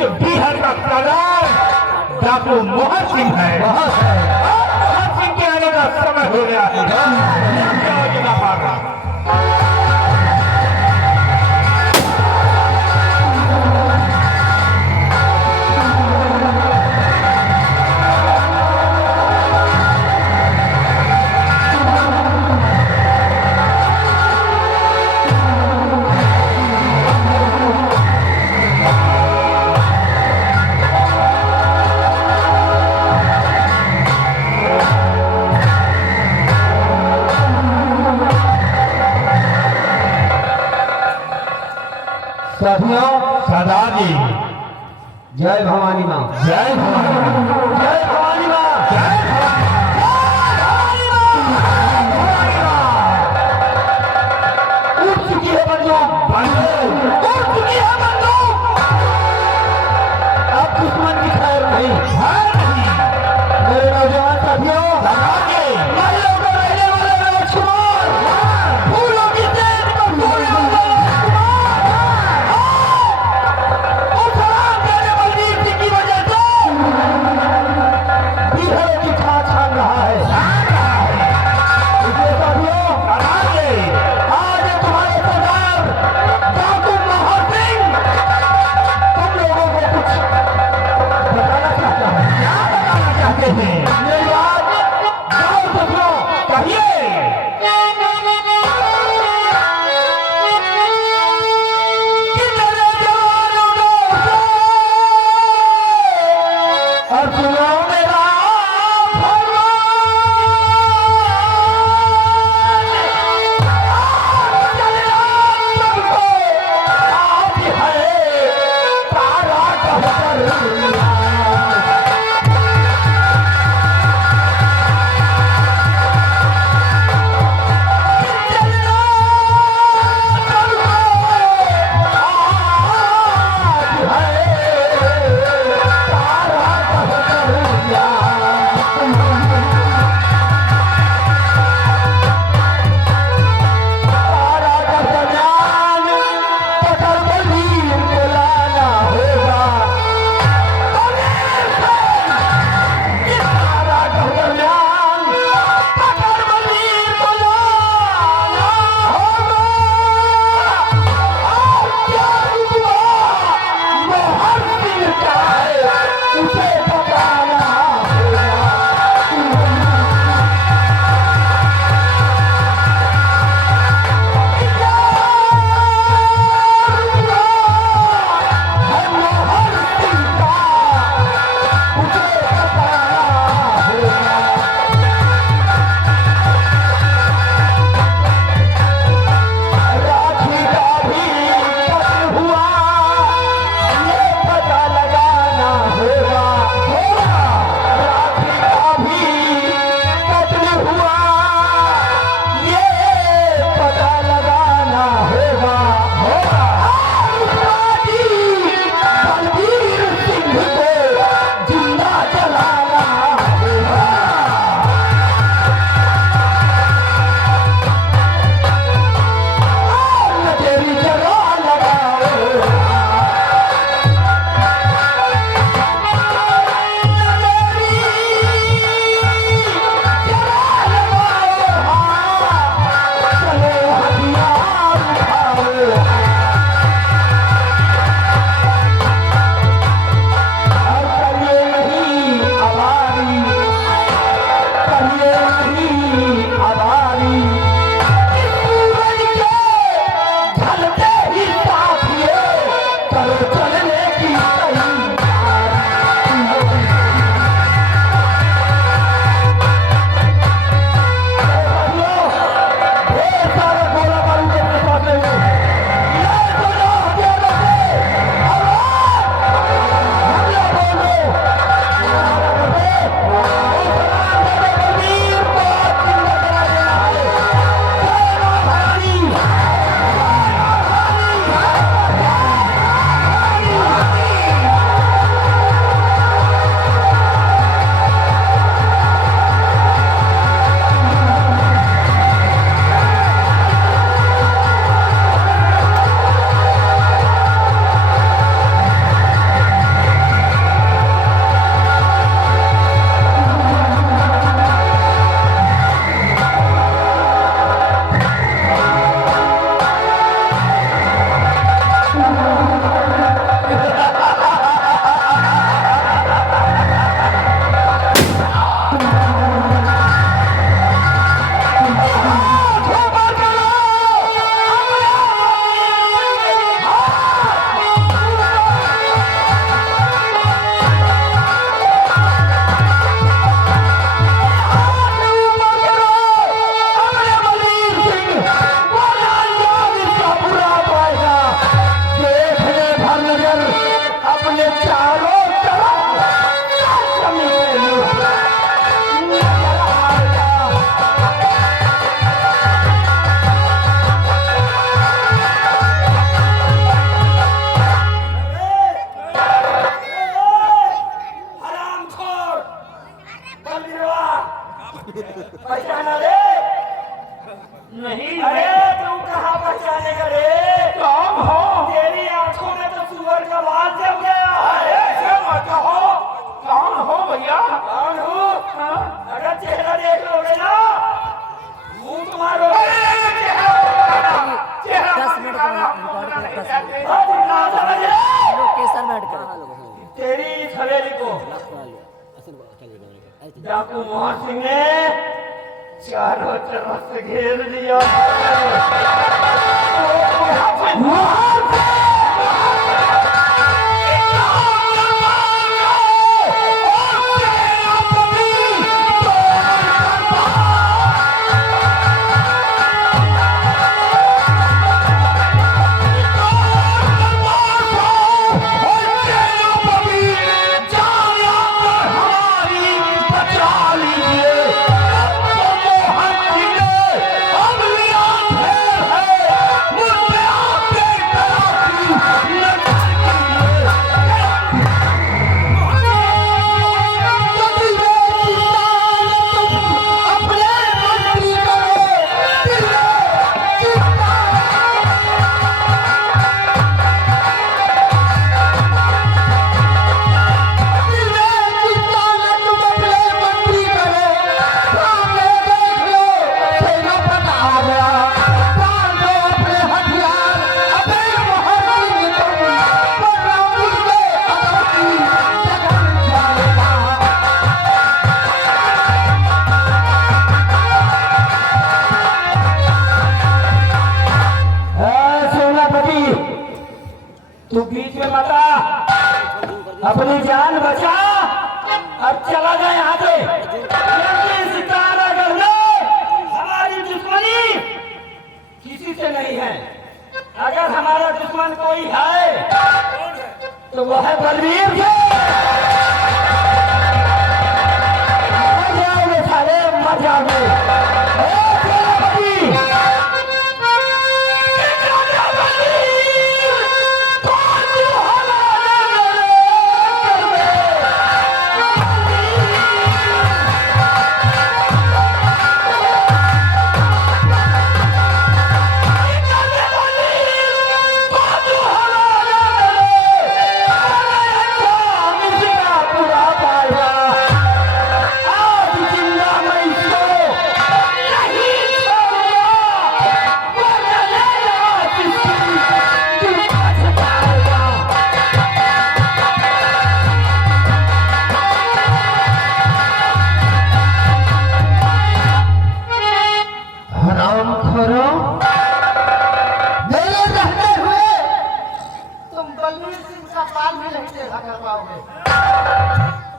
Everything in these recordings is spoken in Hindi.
बिहार का सरदार डाकू मोहन सिंह है। मोहन सिंह के आने का समय हो गया है। साथियों, सरदार जी, जय भवानी माँ, जय भवानी, जय भवानी माँ, जय उठ चुकी है बंदूक, उठ चुकी है बंदूक। अब दुश्मन की खैर नहीं। मेरे नौजवान साथियों, महलों में रहने वाले राजकुमार, फूलों की तेज पर फूलने वाले राजकुमार, उस हराम जाने बलवीर सिंह की वजह से बिहार की छा छान रहा है। इसलिए साथियों, आज तुम्हारे सरदार डाकू मोहन सिंह तुम लोगों को कुछ बताना चाहता है। क्या बताना चाहते हैं? मेरी बात गाँव से सुनो। कहिए। कि मेरे जवानों से और सुनो मेरा फरमान। आज चलना सबको आज है तारा कहकर। ना समझ ले केसर में ऐड कर तेरी इस हवेली को डाकू मोहन सिंह ने चारों तरफ से घेर लिया। तू बीच में मत आ, अपनी जान बचा। अब चला जाए यहाँ से। लेकिन सितारा कर लो, हमारी दुश्मनी किसी से नहीं है। अगर हमारा दुश्मन कोई है तो वो है बलवीर जी। मर जाओगे साले, मर जाओगे।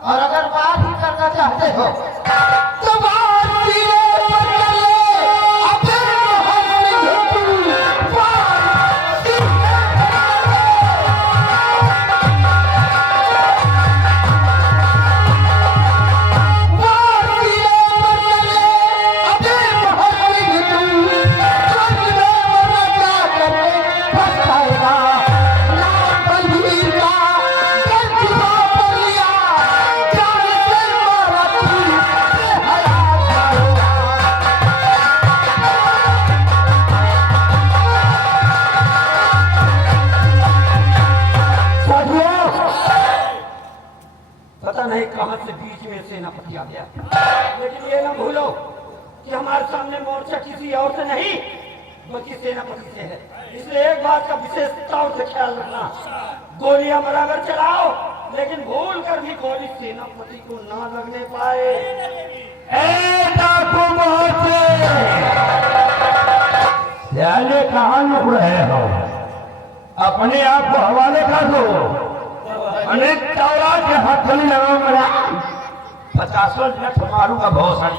और अगर बात ही करना चाहते हो तो बात सीधे पर कर ले। अबे पता नहीं कहां से बीच में सेनापति आ गया। लेकिन ये ना भूलो कि हमारे सामने मोर्चा किसी और से नहीं बल्कि सेनापति से है। इसलिए एक बात का विशेष तौर से ख्याल रखना, गोलियां बराबर चलाओ, लेकिन भूल कर भी गोली सेनापति को ना लगने पाए। कहाँ लुक रहे हो? अपने आप को हवाले कर दो। अनेक चौरा के हाथ खली लगाओ मेरा 50 मिनट मारू का बहुत सारी।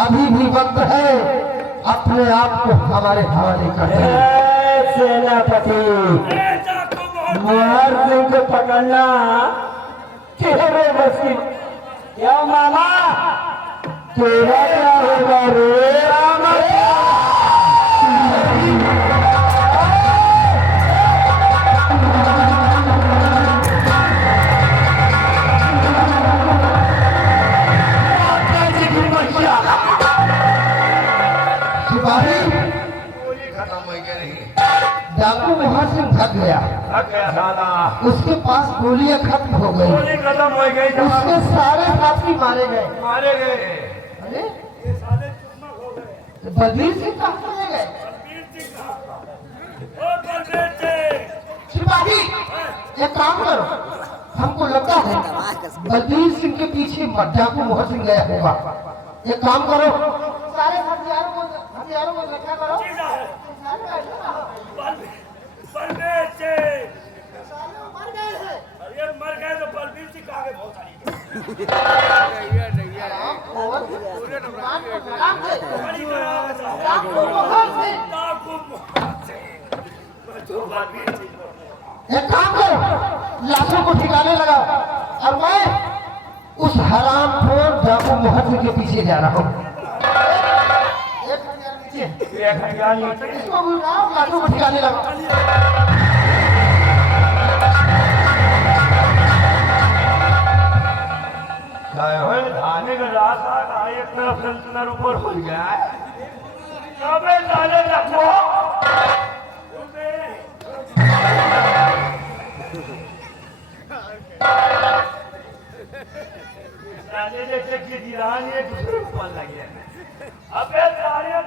अभी भी वक्त है, अपने आप को हमारे हवाले कर दे। सेनापति मोहर सिंह को पकड़ना तेरे बस की। क्या मामा तेरा क्या होगा रे रामा? सिपाही डाकू वहां से भाग गया, साला उसके पास गोलियां खत्म हो गई, गोली खत्म हो गई, उसके सारे साथी मारे गए। मारे गए। अरे ये साले चुकमक हो गए। तो बलबीर सिंह कहाँ चले गए? सिपाही एक काम करो, हमको लगता है बलबीर सिंह के पीछे डाकू मोहर सिंह गया होगा। एक काम करो, सारे हथियारों को इकट्ठा करो। मर गए तो बलबीर सिंह आगे बहुत सारी एक काम करो, लाशों को ठिकाने लगाओ और मैं उस हराम खोर डाकू मोहर सिंह के पीछे जा रहा हूँ। इसको बुलाओ, लाशों को ठिकाने लगाओ। धाने का रास्ता एक तरफ से ऊपर हो गया है। अबे साले रखो साले जैसे कि दीवान ये दूसरे ऊपर लगे। अबे साले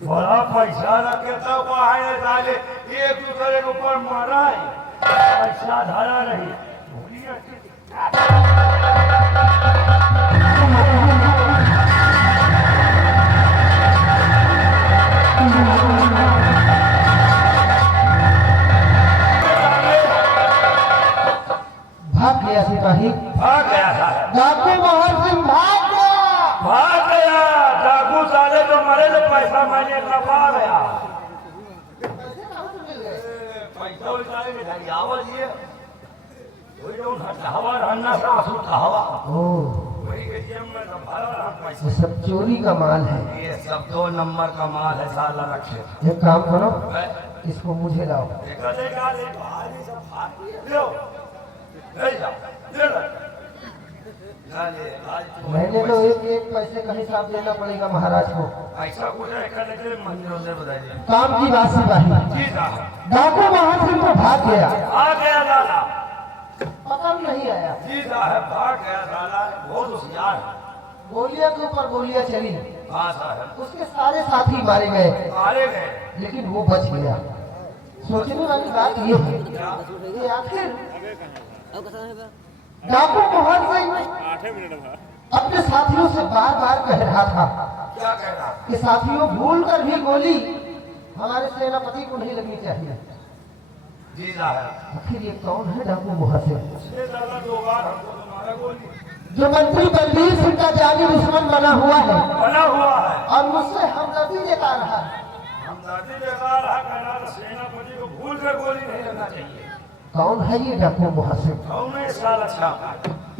बड़ा पैसा रखे तो बाहर साले एक दूसरे के ऊपर मारा है। पैसा धरा रही भाग गया सिपाही, भाग गया था। डाकू मोहर सिंह भाग गया। भाग गया डाकू साले तो मरे तो पैसा मैंने लपा गया। पैसा उठाए मिठाई आवल ये वही जो हवा रहना सासू हवा वही के जेब में संभाला रहा पैसा। ये सब चोरी का माल है। ये सब 2 नंबर का माल है साला रखे। एक काम करो, है? इसको मुझे लाओ। देखा देखा ले भारी सब भाग लो ले जा ले लो ले आज तो मैंने तो एक पैसे का हिसाब देना पड़ेगा महाराज को। ऐसा कुछ है कर लेते मंदिरों से बताइए। काम की बात सिपाही, जी साहब डाकू मोहर सिंह तो भाग गया, आ गया साला। पता नहीं आया। जी साहब भाग गया साला बहुत होशियार है। गोलियां के ऊपर गोलियां चली, हाँ साहब उसके सारे साथी मारे गए, मारे गए। लेकिन वो बच गया। सोचने वाली बात ये है कि आखिर डाकू मोहर सिंह अपने साथियों से बार बार कह रहा था क्या कह रहा कि साथियों भूल कर भी गोली हमारे सेनापति को नहीं लगनी चाहिए। जी साहब आखिर ये कौन है डाकू मोहर सिंह? ये साला 2 बार हमको तो मारा गोली। जो मंत्री बलबीर सिंह का जानी दुश्मन बना हुआ है बना हुआ है। और मुझसे हमदर्दी जता रहा है। हमदर्दी जता रहा कहना सेनापति को भूल कर गोली नहीं लगना चाहिए। कौन है ये डाकू मोहर सिंह? कौन है साला अच्छा?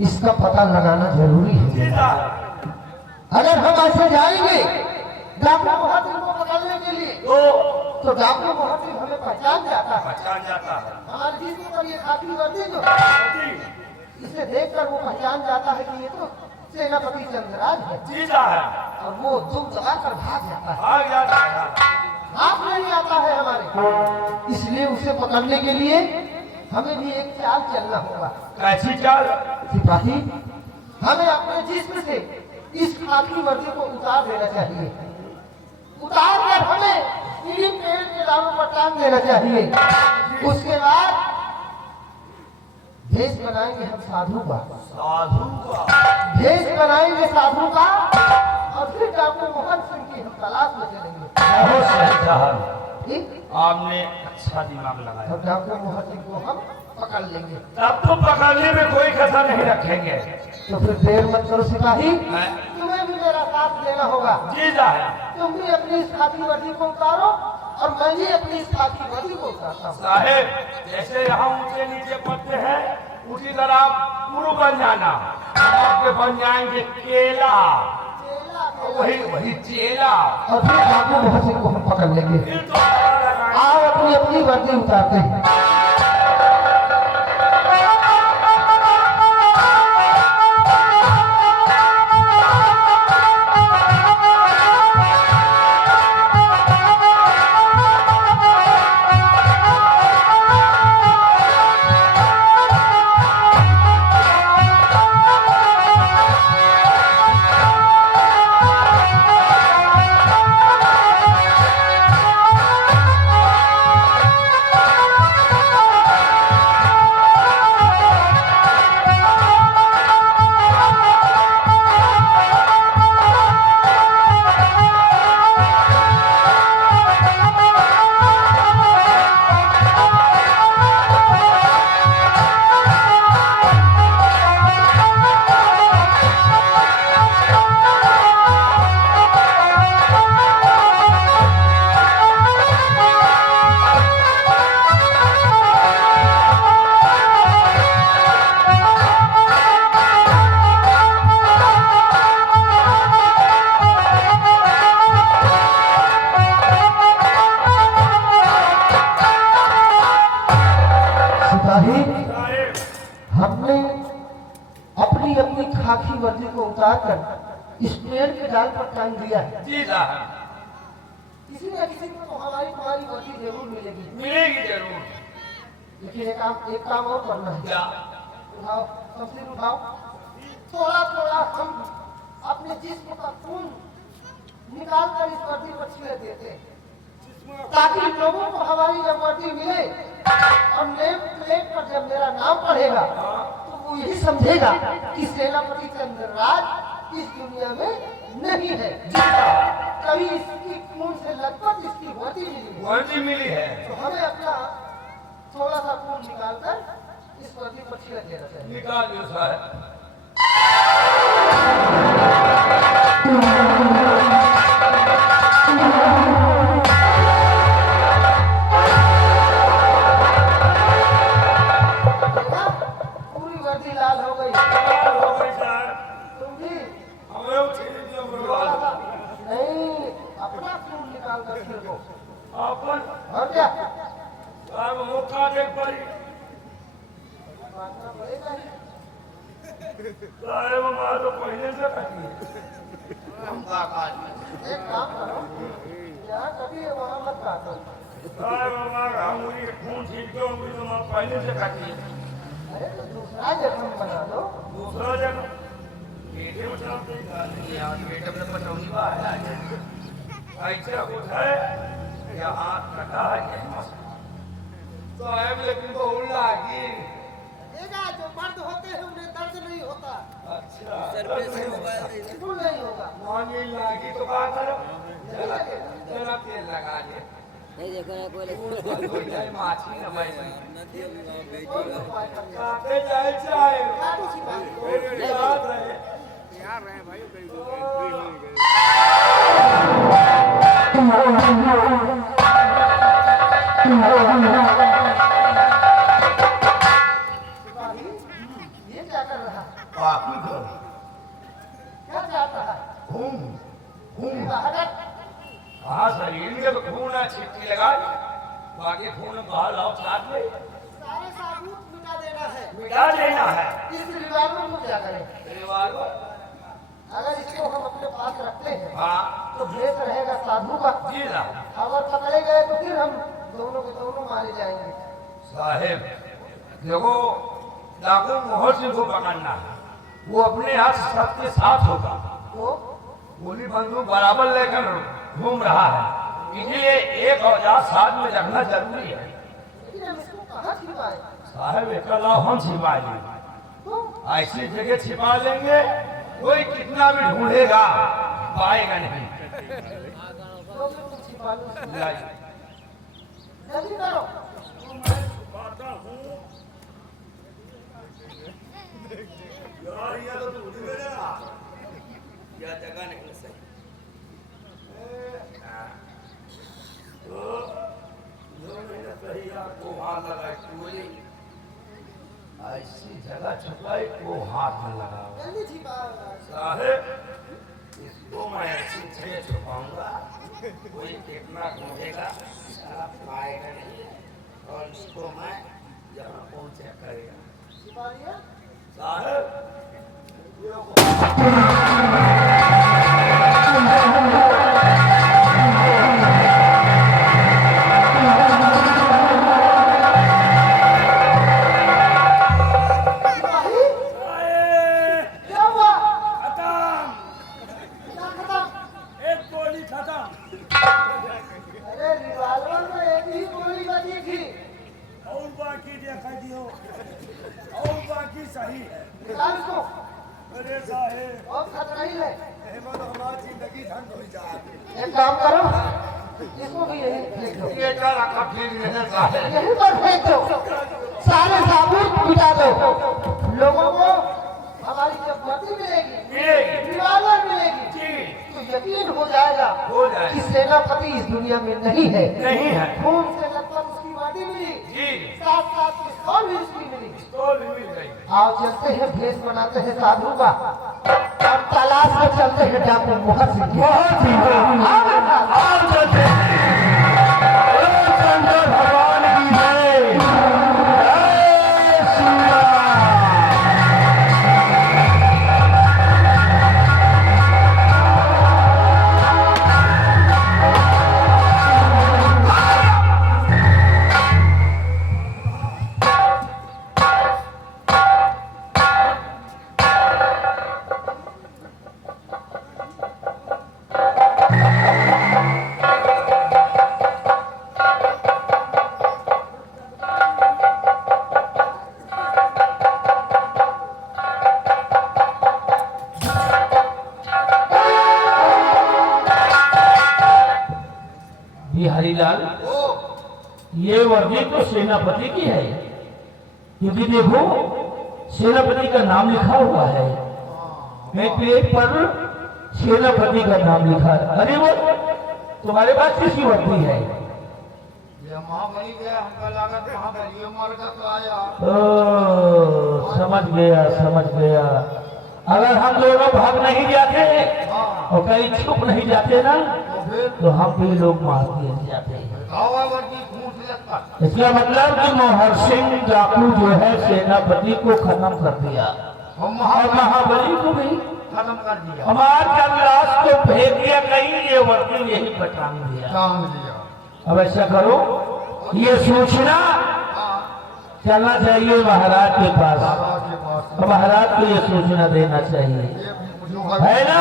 इसका पता लगाना जरूरी है। जी साहब अगर हम ऐसे जाएंगे डाकू मोहर सिंह को पकड़ने के लिए तो डाकू मोहर सिंह हमें पहचान जाता है। पहचान जाता है। हमारे जिसम पर ये खाकी वर्दी जो जी इसे देखकर वो पहचान जाता है कि ये तो सेनापति चंद्रराज है जी साहब। और वो दुख दबाकर भाग जाता है, भाग जाता है। हाथ नहीं आता है हमारे, इसलिए उसे पकड़ने के लिए हमें भी एक चाल चलना होगा। कैसी चाल? सिपाही, हमें अपने जिस्म से इस खाकी वर्दी को उतार देना चाहिए, उतार कर हमें इन पेड़ के डालों पर टांग देना चाहिए। उसके बाद भेष बनाएंगे हम साधु का, साधु का? भेष बनाएंगे साधु का, और फिर डॉक्टर मोहन सिंह की हम तलाश में चलेंगे। बहुत सही साहब, ठीक, आपने अच्छा दिमाग लगाया। और डॉक्टर मोहन सिंह को हम पकड़ लेंगे। तब तो पकड़ने में कोई कसर नहीं रखेंगे। तो फिर देर मत करो सिपाही, हैं? तुम्हें भी मेरा साथ देना होगा। जी साहब। तुम भी अपनी इस खाकी वर्दी को उतारो और मैं भी अपनी इस खाकी वर्दी को उतारता हूँ। साहेब, जैसे यहाँ ऊंचे नीचे पड़ते हैं, उसी तरह गुरु बन जाना। हम आपके बन जाएंगे केला, वही वही चेला। और फिर डॉक्टर मोहन सिंह को हम पकड़ लेंगे। फिर तो पता लगाएंगे। आओ अपनी अपनी वर्दी उतारते हैं। हमने अपनी अपनी खाकी वर्दी को उतारकर इस पेड़ के डाल पर टांग दिया है। जी साहब। किसी न किसी को तो हमारी तुम्हारी वर्दी जरूर मिलेगी। मिलेगी जरूर। लेकिन एक काम और करना है। क्या? उठाओ, तस्वीर उठाओ। थोड़ा थोड़ा हम अपने जिस्म का खून निकाल कर इस वर्दी पर छिड़क देते हैं, ताकि लोगों को हमारी जब वर्दी मिले और नेम प्लेट पर जब मेरा नाम पढ़ेगा तो वो यही समझेगा कि सेनापति चंद्रराज इस दुनिया में नहीं है। कभी इसकी खून से लगभग इसकी वर्दी मिली, वर्दी मिली है। तो हमें अपना थोड़ा सा खून निकालकर इस वर्दी पर छिड़क देना चाहिए। निकाल दो साहब। पूरी वर्दी लाल हो गई। हो गई साहब। तुम भी हमें उठे दिया थोड़ा सा नहीं, अपना खून निकाल कर छिड़को। अपन और क्या साहब मौका देख पड़ी। मानना पड़ेगा ही। साहब हमारा तो पहले से कटी है। एक काम करो, यहाँ कभी है वहाँ मत काटो। साहब हमारा अंगुली खून छीट के अंगुली तो हमारा पहले से कटी है। अरे तो दूसरा जख्म बना दो। दूसरा जगह पेटे में चलते यार, पेटे में पटौनी बा है। ऐसा कुछ है या हाथ कटा है साहब, लेकिन तो उल्ला की। जो मर्द होते हैं उन्हें दर्द नहीं होता। अच्छा बिल्कुल नहीं होगा। मांगी लागी तो क्या करो, जरा तेल लगा दे। नहीं देखो ना कोई माछी न भाई यार काटे जाए चाहे कोई याद है। रहे भाई ये क्या कर रहा है? बाकी तो क्या चाहता है? हटक। हाँ शरीर में तो खून है, छिट्टी लगा बाकी खून बाहर आओ साथ में सारे साबुत मिटा देना है। मिटा देना है। इस रिवाल्वर को क्या करें? रिवाल्वर अगर इसको हम अपने पास रखते हैं हाँ तो भेष रहेगा साधु का। जी ना अगर पकड़े गए तो फिर हम दोनों के दोनों मारे जाएंगे। साहेब देखो, डाकू मोहर सिंह को पकड़ना है, वो अपने हाथ सबके साथ होगा, तो गोली बंदूक बराबर लेकर घूम रहा है, इसलिए एक औजार साथ में रखना जरूरी है। लेकिन हम इसको कहाँ छिपाए? साहब एक हम छिपा लेंगे, तो ऐसी जगह छिपा लेंगे कोई कितना भी ढूंढेगा पाएगा नहीं। तो फिर तुम छिपा लो। लाइए। जल्दी करो। यह जगह नहीं सही। सही आपको हाथ लगाए पूरी ऐसी जगह छुपाई को हाथ में लगा। जल्दी छिपाओ। साहेब इसको मैं ऐसी जगह छुपाऊंगा कोई कितना ढूंढेगा पाएगा नहीं, और इसको मैं जहाँ पहुंचे करेगा। छिपा लिया? साहेब सिपाही, क्या हुआ? क्या खत्म? एक गोली खत्म। अरे रिवॉल्वर में एक ही गोली बची थी। और बाकी देखा दियो, और बाकी सही है। निकाल इसको। अरे साहेब और खतरा ही है। हमारी जिंदगी झंड हो जाए। एक काम करो, इसको भी यही फेंक दो। ये क्या रखा ठीक नहीं साहेब। यहीं पर फेंक दो। सारे साबुत मिटा दो। लोगों को हमारी जब वर्दी मिलेगी, मिलेगी। रिवॉल्वर मिलेगी, जी तो यकीन हो जाएगा हो जाएगा। कि सेनापति इस दुनिया में नहीं है। नहीं है। खून से लथपथ उसकी वर्दी मिली, जी साथ साथ पिस्तौल भी उसकी मिली। तो भी मिल गई। आओ चलते हैं, भेष बनाते हैं साधु का और तलाश में चलते हैं डाकू मोहर सिंह की। बहुत ही आओ चलते हैं। बोलो शंकर भगवान की जय। जय श्री राम। ये हरिलाल, ये वर्दी तो सेनापति की है, क्योंकि देखो सेनापति का नाम लिखा हुआ है। मैं प्लेट पर सेनापति का नाम लिखा है। अरे वो तुम्हारे पास किसकी वर्दी है? ये महाबली गया, हमका लागत महाबली मर का तो आया। ओ, समझ गया समझ गया। अगर हम दोनों भाग नहीं जाते और कहीं छुप नहीं जाते ना, तो फिर तो हम भी लोग मार दिए जाते हैं। गावा वर्दी घूट लगता। इसका मतलब कि मोहर सिंह डाकू जो है सेनापति को खत्म कर दिया हम और महाबली को भी। खत्म कर दिया। हमार जब लाश को फेंक दिया कहीं, ये वर्दी यही पर टांग दिया। टांग दिया। अब ऐसा करो, ये सूचना चलना चाहिए महाराज के पास, बाबा के पास और महाराज को ये सूचना देना चाहिए, ये जो है ना?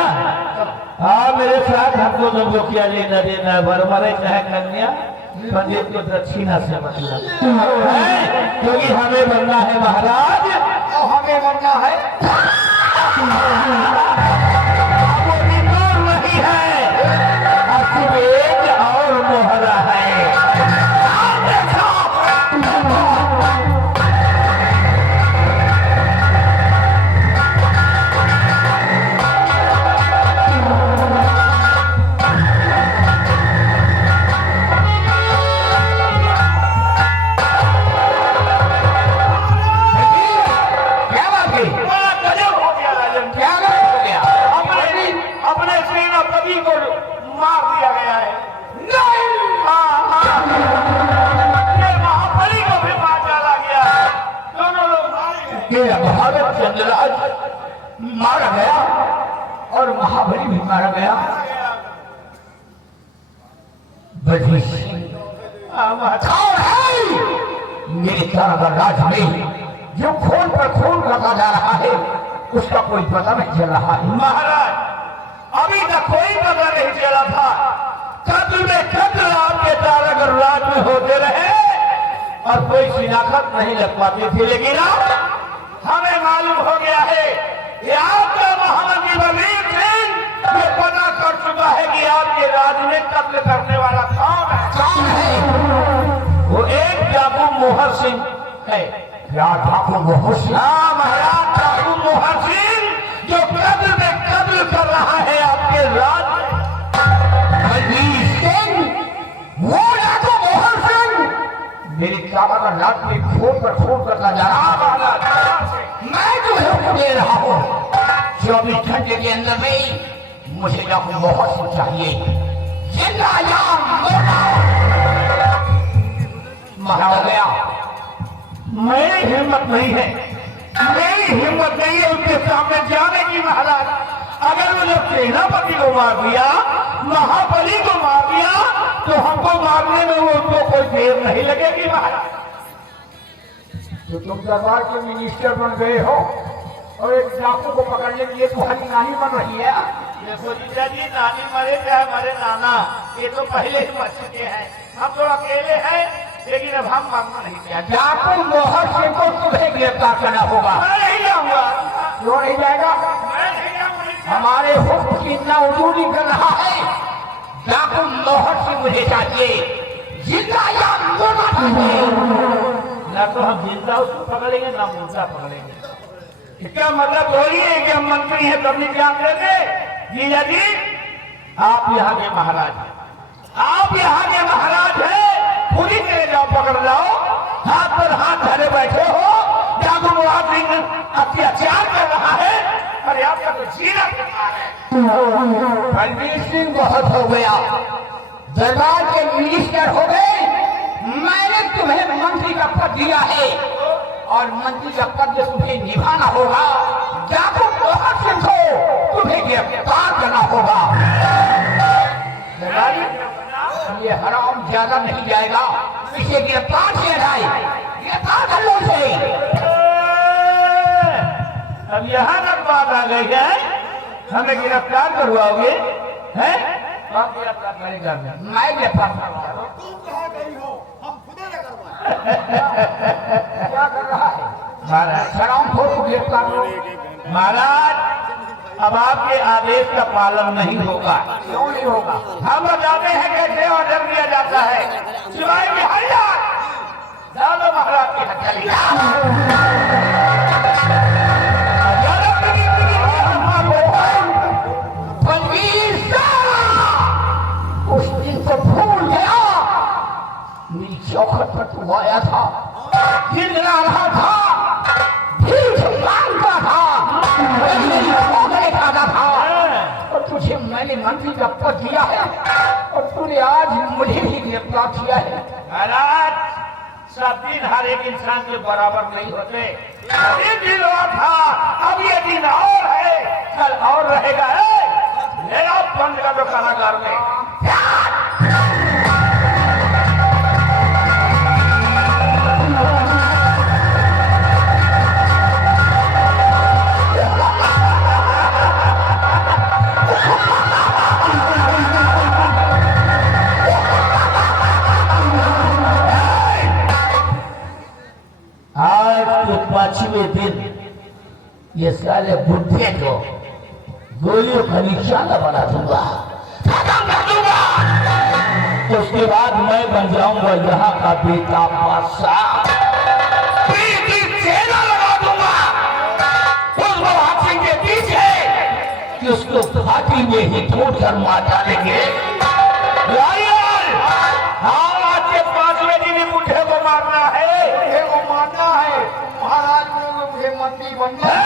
हाँ मेरे साथ हमको तुमको क्या लेना देना है, बरमरे चाहे कन्या, पंडित को दक्षिणा से मतलब है, क्योंकि हमें बनना है महाराज और हमें बनना है। वो बिल्कुल नहीं है, अश्वेत और मोहरा है। क्या बात है? बड़ा गजब हो गया राजन। क्या गजब हो गया? अपने सेनापति को मार दिया गया है। नहीं, हाँ, ये महाबली को भी मार डाला गया है। दोनों लोग मारे गए। ये भारत चंद्रराज मारा गया। और महाबली भी मारा गया। बजरी कौन है मेरे कारागार राज में जो खून पर खून करता जा रहा है, उसका कोई पता नहीं चल रहा है। महाराज अभी तक कोई पता नहीं चला था। कत्ल में कत्ल आपके कारागार राज में होते रहे और कोई शिनाख्त नहीं लग पाती थी, लेकिन अब हमें मालूम हो गया है कि आपका महामंत्री बलबीर सिंह ये पता कर चुका है कि आपके राज में कत्ल करने वाला कौन है। कौन है? वो एक डाकू मोहर सिंह है। क्या ठाकुर मोहर सिंह? हाँ महाराज, डाकू मोहर सिंह जो कत्ल में कत्ल कर रहा है आपके राज में। बलबीर सिंह, वो डाकू मोहर सिंह मेरे कारागार राज में खून पर खून करता जा रहा है। मैं जो है दे रहा हूँ 24 घंटे के अंदर में मुझे डाकू मोहर सिंह चाहिए। जिंदा या मुर्दा मारा गया। मेरी हिम्मत नहीं है, मेरी हिम्मत नहीं है उनके सामने जाने की महाराज। अगर वो लोग सेनापति को मार दिया, महाबली को मार दिया, तो हमको मारने में वो उनको कोई देर नहीं लगेगी महाराज। तो तुम दरबार के मिनिस्टर बन गए हो और एक डाकू को पकड़ने के लिए तुम्हारी नानी बन रही है। देखो जीजा जी, नानी मरे चाहे मरे नाना, ये तो पहले ही मर चुके हैं। हम तो अकेले हैं, लेकिन अब हम मरना नहीं चाहते। डाकू मोहर सिंह को तुम्हें गिरफ्तार करना होगा। मैं नहीं जाऊंगा, क्यों नहीं जाएगा? मैं नहीं जाऊंगा। हमारे हुक्म की इतना उड़ूरी कर रहा है। डाकू मोहर सिंह मुझे चाहिए। जिंदा या मुर्दा चाहिए। ना तो हम जिंदा उसको पकड़ेंगे, ना मुर्दा पकड़ेंगे। इसका मतलब थोड़ी है कि हम मंत्री हैं तब नहीं जान देंगे। जीजा जी, आप यहाँ के महाराज हैं, आप यहाँ के महाराज हैं, पूरी चले जाओ, पकड़ जाओ। हाथ पर हाथ धरे बैठे हो, डाकू मोहर सिंह अत्याचार कर रहा है, अरे आपका तो जीना बेकार है। बलबीर सिंह बहुत हो गया, दरबार के मिनिस्टर हो गए। मैंने तुम्हें मंत्री का पद दिया है और मंत्री का पद जो तुम्हें निभाना होगा, डाकू मोहर सिंह को तुम्हें गिरफ्तार करना होगा। ये हराम ज्यादा नहीं जाएगा, इसे गिरफ्तार किया जाए। गिरफ्तार कर लो इसे। अब यहाँ तक बात आ गई है, हमें गिरफ्तार करवाओगे हैं? आप गिरफ्तार नहीं करना। मैं गिरफ्तार करवा तुम कहाँ गई हो? हम खुदे न करवाए। क्या कर रहा है? महाराज, हराम खोर को गिरफ्तार करो। महाराज अब आपके आदेश का पालन नहीं होगा। क्यों नहीं होगा? हम बताते हैं कैसे ऑर्डर दिया जाता है। सिवाय में हरियार जानो महाराज की हत्या। बलबीर सिंह, उस दिन को भूल गया। मेरी चौखट पर तू आया था, गिरना रहा था, भीख मांगता था, मेरी ठोकरें खाता था, और तुझे मैंने मंत्री का पद दिया है और तूने आज मुझे भी गिरफ्तार किया है। महाराज सब दिन हर एक इंसान के बराबर नहीं होते। एक दिन और था, अब ये दिन और है, कल और रहेगा। ले आओ बंद कर दो कारागार में। आज के 5वें दिन ये साले बुढ़े को गोलियों का निशाना बना दूंगा, खत्म कर दूंगा। उसके बाद मैं बन जाऊंगा यहाँ का बेटा बादशाह। पीठी सेना लगा दूंगा उस मोहर सिंह के पीछे कि उसको फाटी में ही तोड़ कर मार डालेंगे। आज के 5वें दिन ही बुढ़े को मारना है। मुझे वो मानना है, महाराज ने मुझे मंत्री बनना है।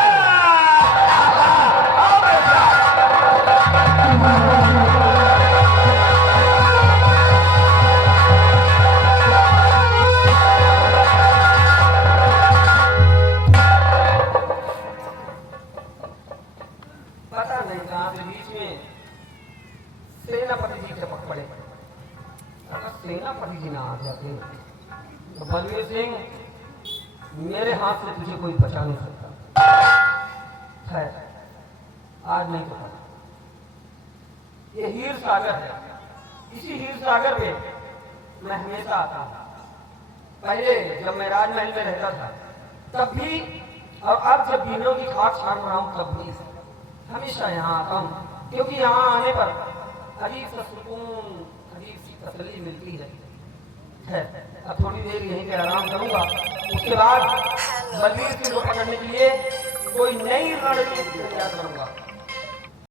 पता नहीं कहाँ तुझे कोई बचा नहीं सकता। है आज नहीं तो कल। ये हीर सागर है, इसी हीर सागर पे मैं हमेशा आता हूँ। पहले जब मैं राजमहल में रहता था तब भी, और अब जब दिनों की खाक छाड़ रहा हूँ तब भी हमेशा यहाँ आता हूँ, क्योंकि यहाँ आने पर अजीब सा सुकून, अजीब सी तसल्ली मिलती है। अब थोड़ी देर यहीं पे आराम करूंगा, उसके बाद बलवीर सिंह को पकड़ने के लिए कोई नई रणनीति तैयार करूंगा।